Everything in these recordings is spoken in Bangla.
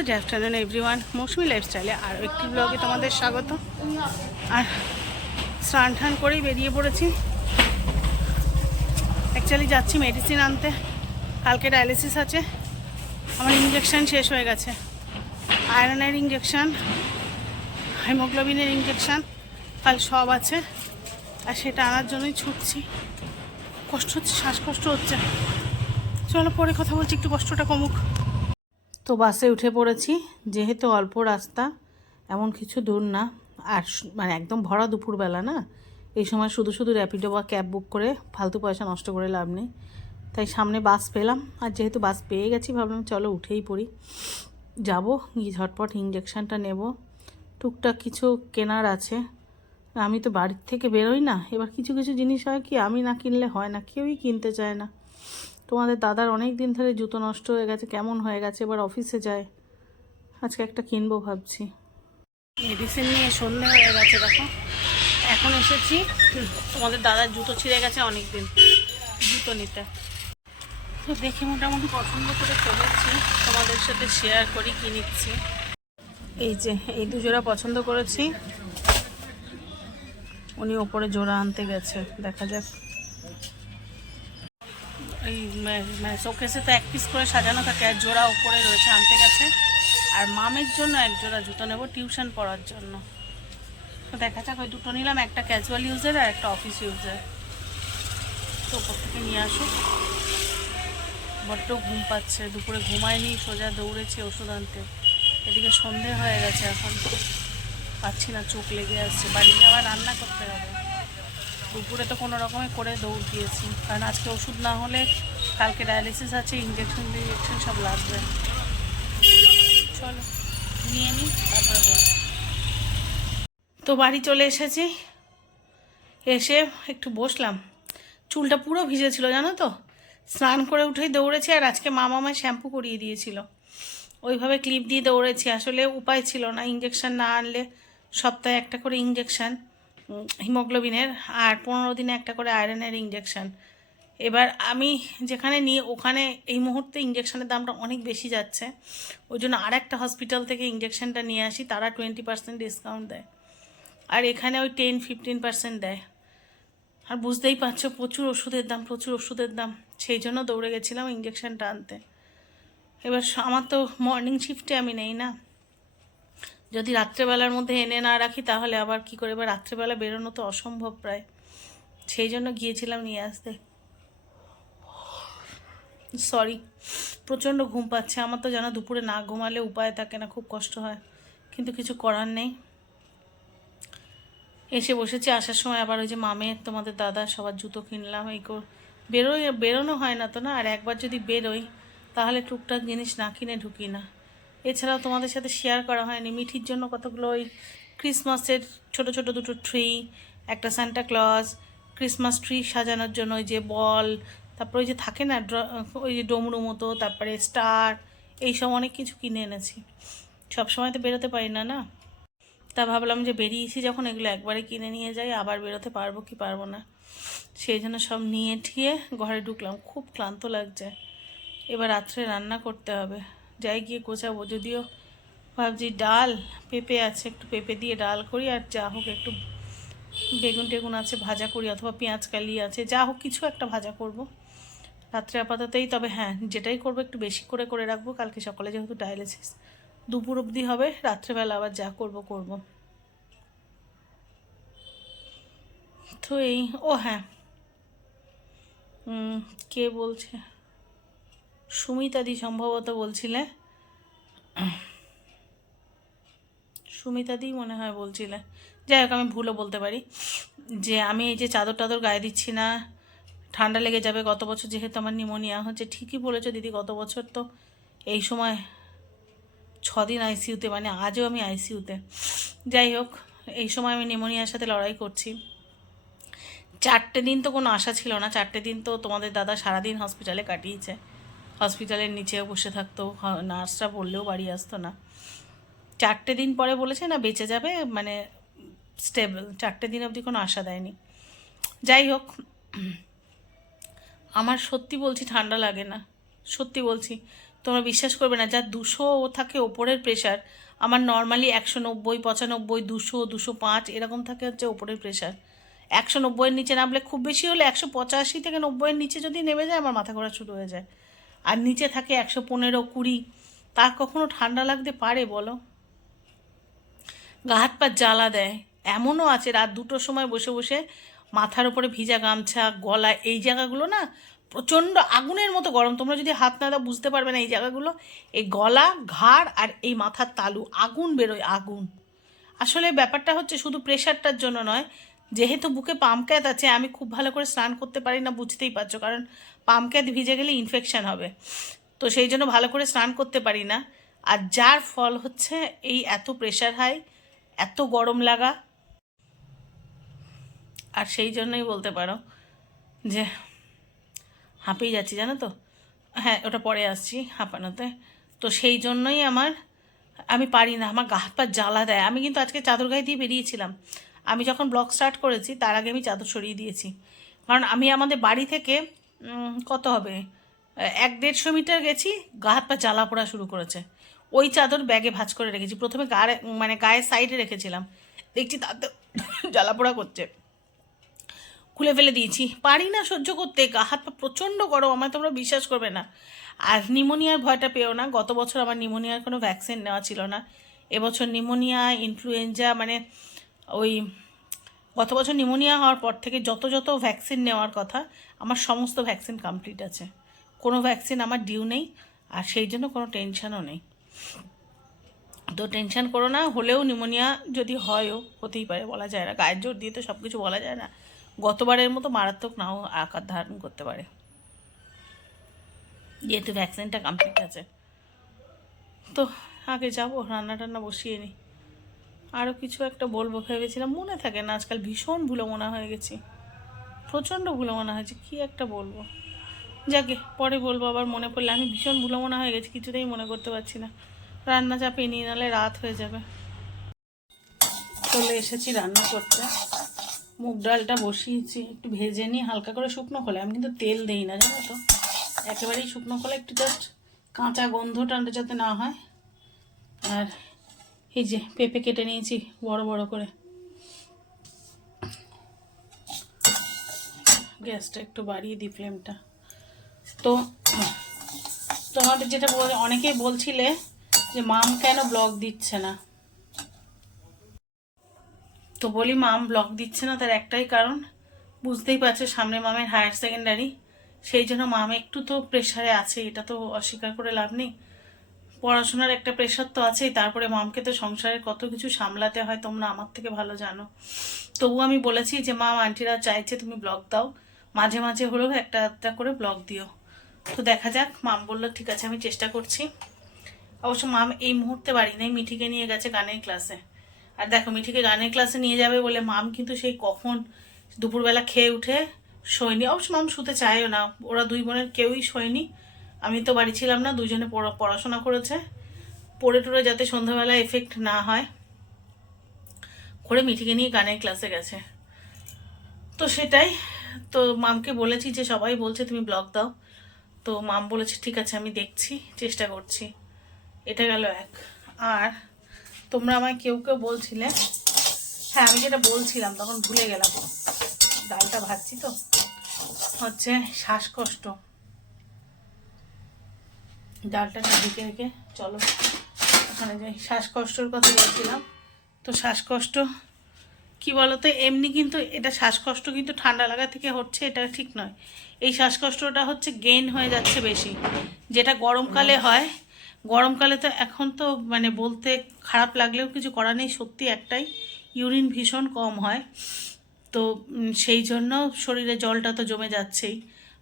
গুড আফটারনুন এভরিওয়ান মৌসুমি লাইফস্টাইলে আর একটি ব্লগে তোমাদের স্বাগত। আর স্নান টান করেই বেরিয়ে পড়েছি। অ্যাকচুয়ালি যাচ্ছি মেডিসিন আনতে। কালকে ডায়ালিসিস আছে। আমার ইঞ্জেকশন শেষ হয়ে গেছে। আয়রনের ইঞ্জেকশন হিমোগ্লোবিনের ইঞ্জেকশন কাল সব আছে। আর সেটা আনার জন্যই ছুটছি। কষ্ট হচ্ছে, শ্বাসকষ্ট হচ্ছে। চলো পরে কথা বলছি, একটু কষ্টটা কমুক। তো বাসে উঠে পড়েছি। যেহেতু অল্প রাস্তা, এমন কিছু দূর না। আর মানে একদম ভরা দুপুরবেলা না? এই সময় শুধু শুধু র্যাপিডো বা ক্যাব বুক করে ফালতু পয়সা নষ্ট করে লাভ নেই। তাই সামনে বাস পেলাম। আর যেহেতু বাস পেয়ে গেছি, ভাবলাম চলো উঠেই পড়ি। যাব, গিয়ে ঝটপট ইঞ্জেকশানটা নেব। টুকটাক কিছু কেনার আছে। আমি তো বাড়ির থেকে বেরোই না। এবার কিছু কিছু জিনিস হয় কি, আমি না কিনলে হয় না, কেউই কিনতে চায় না। তোমাদের দাদার অনেক দিন ধরে জুতো নষ্ট হয়ে গেছে, কেমন হয়ে গেছে? এবার অফিসে যায়। আজকে একটা কিনবো ভাবছি। মেডিসিন নিয়ে সন্ধে হয়ে গেছে, দেখো। এখন এসেছি। তোমাদের দাদার জুতো ছিঁড়ে গেছে অনেক দিন জুতো নিতে। তো দেখে মোটামুটি পছন্দ করে চলেছি। তোমাদের সাথে শেয়ার করি, কি নিচ্ছি। এই যে, এই দু জোড়া পছন্দ করেছি। উনি ওপরে জোড়া আনতে গেছে, দেখা যাক। এই শোকেসে তো এক পিস করে সাজানো থাকে, আর জোড়া ওপরে রয়েছে আনতে গেছে। আর মামের জন্য এক জোড়া জুতো নেব টিউশন পড়ার জন্য। তো দেখা যাক, ওই দুটো নিলাম, একটা ক্যাজুয়াল ইউজের আর একটা অফিস ইউজের তো ওপর থেকে নিয়ে আসুক বড্ড ঘুম পাচ্ছে, দুপুরে ঘুমায়নি, সোজা দৌড়েছে ওষুধ আনতে। এদিকে সন্ধে হয়ে গেছে এখন। পাচ্ছি না, চোখ লেগে আসছে বাড়ি আবার রান্না করতে হবে। দুপুরে তো কোনো রকমে করে দৌড় দিয়েছি। কারণ আজকে ওষুধ না হলে কালকে ডায়ালিসিস আছে ইঞ্জেকশন ইঞ্জেকশন সব লাগবে। চলো, নিয়ে নিই তারপরে তো বাড়ি চলে এসেছি। এসে একটু বসলাম। চুলটা পুরো ভিজেছিল, জানো তো? স্নান করে উঠেই দৌড়েছি আর আজকে মামা আমায় শ্যাম্পু করিয়ে দিয়েছিল। ওইভাবে ক্লিপ দিয়ে দৌড়েছি। আসলে উপায় ছিল না ইঞ্জেকশন না আনলে সপ্তাহে একটা করে ইঞ্জেকশন হিমোগ্লোবিনের আর পনেরো দিনে একটা করে আয়রনের ইঞ্জেকশন এবার আমি যেখানে নিই ওখানে এই মুহূর্তে ইঞ্জেকশানের দামটা অনেক বেশি যাচ্ছে। ওই জন্য আর একটা হসপিটাল থেকে ইঞ্জেকশনটা নিয়ে আসি, তারা টোয়েন্টি পার্সেন্ট ডিসকাউন্ট দেয়। আর এখানে ওই টেন ফিফটিন পার্সেন্ট দেয়। আর বুঝতেই পারছ, প্রচুর ওষুধের দাম, প্রচুর ওষুধের দাম। সেই জন্য দৌড়ে গেছিলাম ইঞ্জেকশনটা আনতে। এবার আমার তো মর্নিং শিফটে আমি নেই না। যদি রাত্রেবেলার মধ্যে এনে না রাখি, তাহলে আবার কি করে? এবার রাত্রেবেলা বেরোনো তো অসম্ভব প্রায়। সেই জন্য গিয়েছিলাম নিয়ে আসতে। সরি প্রচণ্ড ঘুম পাচ্ছে। আমার তো জানো দুপুরে না ঘুমালে উপায় থাকে না, খুব কষ্ট হয়। কিন্তু কিছু করার নেই। এসে বসেছি, আসার সময় আবার ওই যে মামের তোমাদের দাদা, সবার জুতো কিনলাম, এই কর বেরোই বেরোনো হয় না তো না? আর একবার যদি বেরোই, তাহলে টুকটাক জিনিস না কিনে ঢুকি না। এছাড়াও তোমাদের সাথে শেয়ার করা হয়নি। মিঠির জন্য কতগুলো ওই ক্রিসমাসের ছোট ছোট দুটো ট্রি একটা সান্টা ক্লজ ক্রিসমাস ট্রি সাজানোর জন্য ওই যে বল, তারপর ওই যে থাকে না, ড্র- ওই যে ডমরু মতো, তারপরে স্টার এইসব অনেক কিছু কিনে এনেছি। সব সময় তো বেরোতে পারি না না? তা ভাবলাম যে বেরিয়েছি যখন, এগুলো একবারে কিনে নিয়ে যাই, আবার বেরোতে পারব কি পারব না? সেই জন্য সব নিয়ে ঠিয়ে ঘরে ঢুকলাম। খুব ক্লান্ত লাগছে। এবার রাত্রে রান্না করতে হবে। যাই গিয়ে গোছাবো। যদিও ভাবছি ডাল, পেঁপে আছে, একটু পেঁপে দিয়ে ডাল করি, আর যা হোক একটু বেগুন টেগুন আছে ভাজা করি, অথবা পেঁয়াজ কালি আছে, যা হোক কিছু একটা ভাজা করব। রাত্রে আপাততই, তবে হ্যাঁ যেটাই করব একটু বেশি করে করে রাখব, কালকে সকালে যেহেতু ডায়ালিসিস দুপুর অবধি হবে, রাত্রেবেলা আবার যা করব করব। তো এই, ও হ্যাঁ। কে বলছে? সুমিতাদি সম্ভবত বলছিলে। সুমিতাদি মনে হয় বলছিলে। যাই হোক, আমি ভুলও বলতে পারি। যে আমি এই যে চাদর টাদর গায়ে দিচ্ছি না, ঠান্ডা লেগে যাবে গত বছর যেহেতু আমার নিমোনিয়া হচ্ছে, ঠিকই বলেছ দিদি গত বছর তো। এই সময় ছদিন আইসিইউতে মানে আজও আমি আইসিইউতে। যাই হোক, এই সময় আমি নিমোনিয়ার সাথে লড়াই করছি। চারটে দিন তো কোনো আশা ছিল না, চারটে দিন তো তোমাদের দাদা সারাদিন হসপিটালে কাটিয়েছে। হসপিটালের নিচেও বসে থাকতো নার্সরা বললেও বাড়ি আসতো না। চারটে দিন পরে বলেছে, না, বেঁচে যাবে মানে স্টেবল চারটে দিন অবধি কোনো আশা দেয়নি। যাই হোক, আমার সত্যি বলছি, ঠান্ডা লাগে না। সত্যি বলছি, তোমরা বিশ্বাস করবে না, যা দুশো থাকে ওপরের প্রেশার আমার নর্মালি একশো নব্বই, পঁচানব্বই, দুশো দুশো পাঁচ, এরকম থাকে হচ্ছে ওপরের প্রেশার একশো নব্বইয়ের নিচে নামলে খুব বেশি হলে একশো পঁচাশি থেকে নব্বইয়ের নিচে যদি নেমে যায়, আমার মাথা ঘোরা শুরু হয়ে যায়। আর নিচে থাকে একশো পনেরো, কুড়ি। তার কখনো ঠান্ডা লাগতে পারে বলো? গা হাত পা জ্বালা দেয়। এমনও আছে, রাত দুটোর সময় বসে বসে মাথার উপরে ভিজা গামছা, গলা, এই জায়গাগুলো না প্রচণ্ড আগুনের মতো গরম। তোমরা যদি হাত না দাও, বুঝতে পারবে না এই জায়গাগুলো। এই গলা, ঘাড় আর এই মাথার তালু, আগুন বেরোয়, আগুন। আসলে ব্যাপারটা হচ্ছে শুধু প্রেশারটার জন্য নয়, যেহেতু বুকে পামক্যাত আছে, আমি খুব ভালো করে স্নান করতে পারি না, বুঝতেই পারছ। কারণ পামক্যাত ভিজে গেলে ইনফেকশন হবে। তো সেই জন্য ভালো করে স্নান করতে পারি না। আর যার ফল হচ্ছে এই এত প্রেশার হাই এত গরম লাগা। আর সেই জন্যই বলতে পারো যে হাঁপিয়ে যাচ্ছি, জানো তো? হ্যাঁ ওটা পরে আসছি হাঁপানোতে। তো সেই জন্যই আমার, আমি পারি না, আমার গা হাত পা জ্বালা দেয়। আমি কিন্তু আজকে চাদর গায়ে দিয়ে বেরিয়েছিলাম। আমি যখন ব্লগ স্টার্ট করেছি, তার আগে আমি চাদর সরিয়ে দিয়েছি। কারণ আমি আমাদের বাড়ি থেকে কত হবে? এক দেড়শো মিটার গেছি, গা হাত পা জ্বালা পড়া শুরু করেছে। ওই চাদর ব্যাগে ভাঁজ করে রেখেছি। প্রথমে গায়ে মানে গায়ের সাইডে রেখেছিলাম। দেখছি তাতে জ্বালা পোড়া করছে। খুলে ফেলে দিয়েছি। পারি না সহ্য করতে। গা হাত পা প্রচণ্ড গরম। আমায় তোমরা বিশ্বাস করবে না। আর নিমোনিয়ার ভয়টা পেও না। গত বছর আমার নিমোনিয়ার কোনো ভ্যাকসিন নেওয়া ছিল না। এবছর নিমোনিয়া ইনফ্লুয়েঞ্জা মানে ওই গত বছর নিমোনিয়া হওয়ার পর থেকে যত যত ভ্যাকসিন নেওয়ার কথা, আমার সমস্ত ভ্যাকসিন কমপ্লিট আছে। কোনো ভ্যাকসিন আমার ডিউ নেই, আর সেই জন্য কোনো টেনশনও নেই। তো টেনশান করো না, হলেও নিমোনিয়া যদি হয়ও, হতেই পারে, বলা যায় না। গায়ের জোর দিয়ে তো সব কিছু বলা যায় না। গতবারের মতো মারাত্মক নাও আকার ধারণ করতে পারে। যেহেতু ভ্যাকসিনটা কমপ্লিট আছে। তো আগে যাব, রান্না টান্না বসিয়ে নিই আরও কিছু একটা বলব, ভেবেছিলাম, মনে থাকে না, আজকাল ভীষণ ভুলোমনা হয়ে গেছি। প্রচণ্ড ভুলো মনে হয়েছে, কী একটা বলব। যাকে, পরে বলব, আবার মনে পড়লে আমি ভীষণ ভুলোমনা হয়ে গেছি, কিছুতেই মনে করতে পারছি না। রান্না চাপিয়ে নিয়ে নাহলে রাত হয়ে যাবে। চলে এসেছি রান্না করতে। মুগ ডালটা বসিয়েছি, একটু ভেজে নিই হালকা করে শুকনো খোলে। আমি কিন্তু তেল দিই না, জানো তো। একেবারেই শুকনো খোলে, একটু জাস্ট কাঁচা গন্ধটা যাতে না হয়। আর এই যে পেঁপে কেটে নিয়েছি, বড় বড় করে। গ্যাসটা একটু বাড়িয়ে দিই ফ্লেমটা। তো, তোমাদের যেটা বল অনেকেই বলছিলে যে মাম কেন ব্লগ দিচ্ছে না? তো বলি মাম ব্লগ দিচ্ছে না, তার একটাই কারণ, বুঝতেই পারছে সামনে মামের হায়ার সেকেন্ডারি, সেই জন্য মাম একটু তো প্রেশারে আছে, এটা তো অস্বীকার করে লাভ নেই। পড়াশোনার একটা প্রেশার তো আছেই, তারপরে মামকে তো সংসারের কত কিছু সামলাতে হয় তোমরা আমার থেকে ভালো জানো। তবু আমি বলেছি যে মাম আন্টিরা চাইছে তুমি ব্লগ দাও। মাঝে মাঝে হলেও একটা একটা করে ব্লগ দিও। তো দেখা যাক, মাম বলল, ঠিক আছে, আমি চেষ্টা করছি। অবশ্য মাম এই মুহূর্তে বাড়ি নেই, মিঠিকে নিয়ে গেছে গানের ক্লাসে আর দেখো, মিঠিকে গানের ক্লাসে নিয়ে যাবে বলে মাম কিন্তু সেই কখন দুপুরবেলা খেয়ে উঠে শোয়নি। অবশ্য মাম শুতে চায়ও না, ওরা দুই বোনের কেউই শোয়নি। আমি তো বাড়ি ছিলাম না, দুজনে পড়া- পড়াশোনা করেছে। পড়ে টড়ে যাতে সন্ধ্যাবেলা এফেক্ট না হয়, করে মিঠিকে নিয়ে গানের ক্লাসে গেছে। তো সেটাই, তো মামকে বলেছি যে সবাই বলছে তুমি ব্লগ দাও। তো মাম বলেছে, ঠিক আছে, আমি দেখছি, চেষ্টা করছি। এটা গেল এক। আর তোমরা আমায় কেউ কেউ বলছিলে? হ্যাঁ আমি যেটা বলছিলাম, তখন ভুলে গেলাম। ডালটা ভাজছি তো। হচ্ছে শ্বাসকষ্ট। ডালটা ঢেকে রেখে, চলো। ওখানে যাই। শ্বাসকষ্টর কথা বলছিলাম। তো শ্বাসকষ্ট, কি বলতো, এমনি কিন্তু এটা শ্বাসকষ্ট কিন্তু ঠান্ডা লাগা থেকে হচ্ছে এটা ঠিক নয়। এই শ্বাসকষ্টটা হচ্ছে গেইন হয়ে যাচ্ছে বেশি। যেটা গরমকালে হয়, গরমকালে তো এখন তো মানে বলতে খারাপ লাগলেও কিছু করা নেই, সত্যি একটাই ইউরিন ভীষণ কম হয়। তো সেই জন্য শরীরে জলটা তো জমে যাচ্ছেই।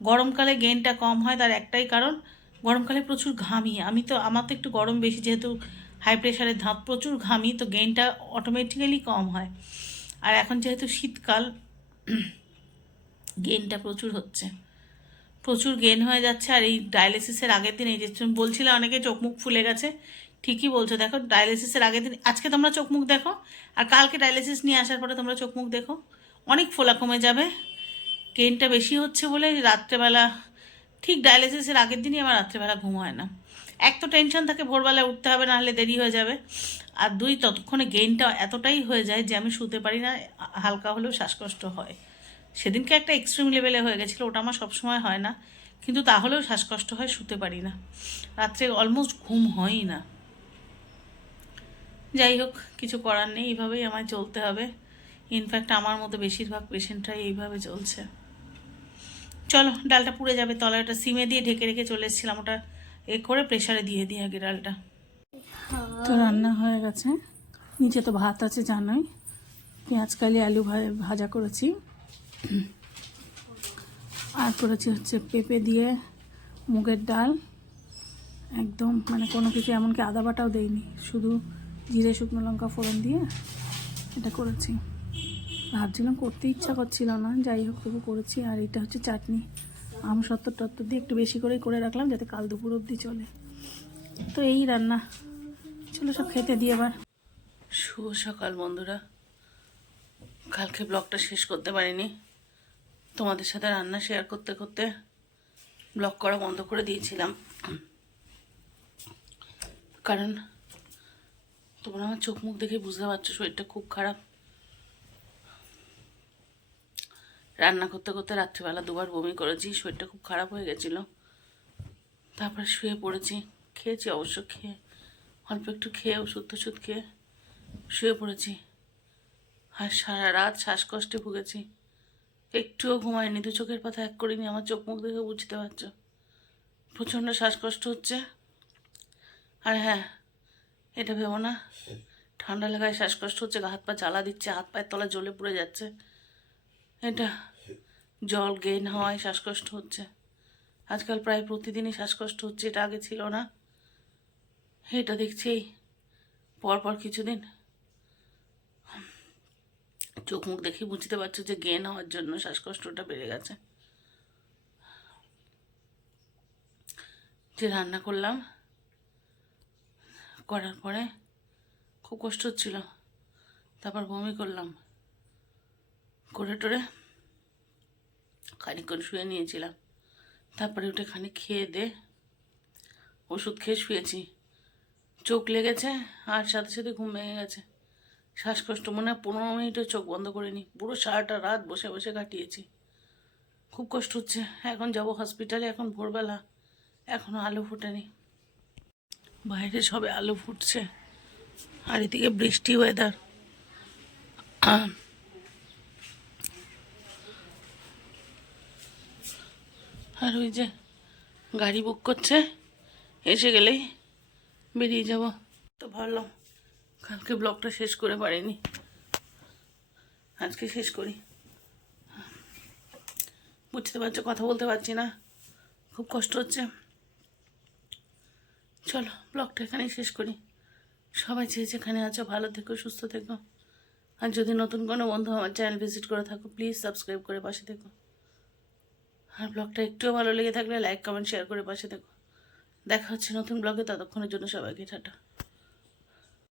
গরমকালে গেনটা কম হয় তার একটাই কারণ গরমকালে প্রচুর ঘামি। আমি তো, আমার তো একটু গরম বেশি, যেহেতু হাই প্রেশারের ধাপ প্রচুর ঘামি, তো গেনটা অটোমেটিক্যালি কম হয়। আর এখন যেহেতু শীতকাল গেনটা প্রচুর হচ্ছে। প্রচুর গেন হয়ে যাচ্ছে, আর এই ডায়ালিসিসের আগের দিন এই যে বলছিলে, অনেকে চোখ মুখ ফুলে গেছে। ঠিকই বলছো, দেখো ডায়ালিসিসের আগের দিন, আজকে তোমরা চোখ মুখ দেখো, আর কালকে ডায়ালিসিস নিয়ে আসার পরে তোমরা চোখ মুখ দেখো। অনেক ফোলা কমে যাবে গেনটা বেশি হচ্ছে বলে রাত্রেবেলা ঠিক ডায়ালিসিসের আগের দিনই আমার রাত্রেবেলা ঘুম হয় না। এক তো টেনশন থাকে, ভোরবেলায় উঠতে হবে না হলে দেরি হয়ে যাবে। আর দুই, ততক্ষণে গেইনটা এতটাই হয়ে যায় যে আমি শুতে পারি না, হালকা হলেও শ্বাসকষ্ট হয়। সেদিনকে একটা এক্সট্রিম লেভেলে হয়ে গেছিল, ওটা আমার সবসময় হয় না। কিন্তু তাহলেও শ্বাসকষ্ট হয়, শুতে পারি না। রাত্রে অলমোস্ট ঘুম হয়ই না। যাই হোক, কিছু করার নেই, এইভাবেই আমায় চলতে হবে। ইনফ্যাক্ট আমার মতো বেশিরভাগ পেশেন্টরাই এইভাবে চলছে। চলো ডালটা পুড়ে যাবে। তলাটা সিমে দিয়ে ঢেকে রেখে চলে এসেছিলাম। ওটা এ করে প্রেশারে দিয়ে দিই আগে ডালটা। তো রান্না হয়ে গেছে। নিচে তো ভাত আছে জানোই। পেঁয়াজ কালি আলু ভাজা করেছি। আর করেছি হচ্ছে পেঁপে দিয়ে মুগের ডাল। একদম মানে কোনো কিছু এমনকি আদা বাটাও দেইনি। শুধু জিরে শুকনো লঙ্কা ফোড়ন দিয়ে এটা করেছি। ভাবছিলাম করতে ইচ্ছা করছিল না, যাই হোক তবু করেছি। আর এটা হচ্ছে চাটনি। আম সত্তর টত্তর দিয়ে একটু বেশি করেই করে রাখলাম যাতে কাল দুপুর অবধি চলে। তো এই রান্না। চলো সব খেতে দিয়ে আবার। শুভ সকাল বন্ধুরা। কালকে ব্লগটা শেষ করতে পারিনি। তোমাদের সাথে রান্না শেয়ার করতে করতে ব্লগ করা বন্ধ করে দিয়েছিলাম। কারণ তোমরা আমার চোখ মুখ দেখে বুঝতে পারছ শরীরটা খুব খারাপ। রান্না করতে করতে রাত্রিবেলা দুবার বমি করেছি, শরীরটা খুব খারাপ হয়ে গেছিল। তারপরে শুয়ে পড়েছি, খেয়েছি অবশ্য, খেয়ে অল্প একটু খেয়ে ওষুধ টষুধ খেয়ে শুয়ে পড়েছি। আর সারা রাত শ্বাসকষ্টে ভুগেছি। একটুও ঘুমায়নি দু চোখের পাতা এক করিনি, আমার চোখ মুখ দেখে বুঝতে পারছ। প্রচণ্ড শ্বাসকষ্ট হচ্ছে। আর হ্যাঁ এটা ভেবো না, ঠান্ডা লাগায় শ্বাসকষ্ট হচ্ছে হাত পা জ্বালা দিচ্ছে, হাত পায়ের তলা জ্বলে পড়ে যাচ্ছে। এটা জল গেন হওয়ায় শ্বাসকষ্ট হচ্ছে। আজকাল প্রায় প্রতিদিনই শ্বাসকষ্ট হচ্ছে, এটা আগে ছিল না। এটা দেখছি এই পরপর কিছুদিন। চোখ মুখ দেখে বুঝতে পারছ যে গেন হওয়ার জন্য শ্বাসকষ্টটা বেড়ে গেছে। যে রান্না করলাম, করার পরে খুব কষ্ট হচ্ছিল। তারপর বমি করলাম। করে টোরে খানিকক্ষণ শুয়ে নিয়েছিলাম। তারপরে উঠে খানিক খেয়ে দে, ওষুধ খেয়ে শুয়েছি। চোখ লেগেছে আর সাথে সাথে ঘুম ভেঙে গেছে। শ্বাসকষ্ট, মনে হয় পনেরো মিনিটও চোখ বন্ধ করিনি। পুরো সারাটা রাত বসে বসে কাটিয়েছি। খুব কষ্ট হচ্ছে। এখন যাব হসপিটালে, এখন ভোরবেলা। এখনও আলো ফুটেনি। বাইরে সবে আলো ফুটছে। আর এদিকে বৃষ্টি ওয়েদার আর ওই যে গাড়ি বুক করছে, এসে গেলেই বেরিয়ে যাব। তো ভাবলাম কালকে ব্লগটা শেষ করে পারিনি। আজকে শেষ করি। বুঝতে পারছ, কথা বলতে পারছি না। খুব কষ্ট হচ্ছে। চলো ব্লগটা এখানেই শেষ করি। সবাই যে যেখানে আছো, ভালো থেকো, সুস্থ থেকো। আর যদি নতুন কোনো বন্ধু আমার চ্যানেল ভিজিট করে থাকো প্লিজ সাবস্ক্রাইব করে পাশে থেকো। আর ব্লগটা একটুও ভালো লেগে থাকলে লাইক, কমেন্ট শেয়ার করে পাশে দেখো দেখা হচ্ছে নতুন ব্লগে, ততক্ষণের জন্য সবাইকে টাটা।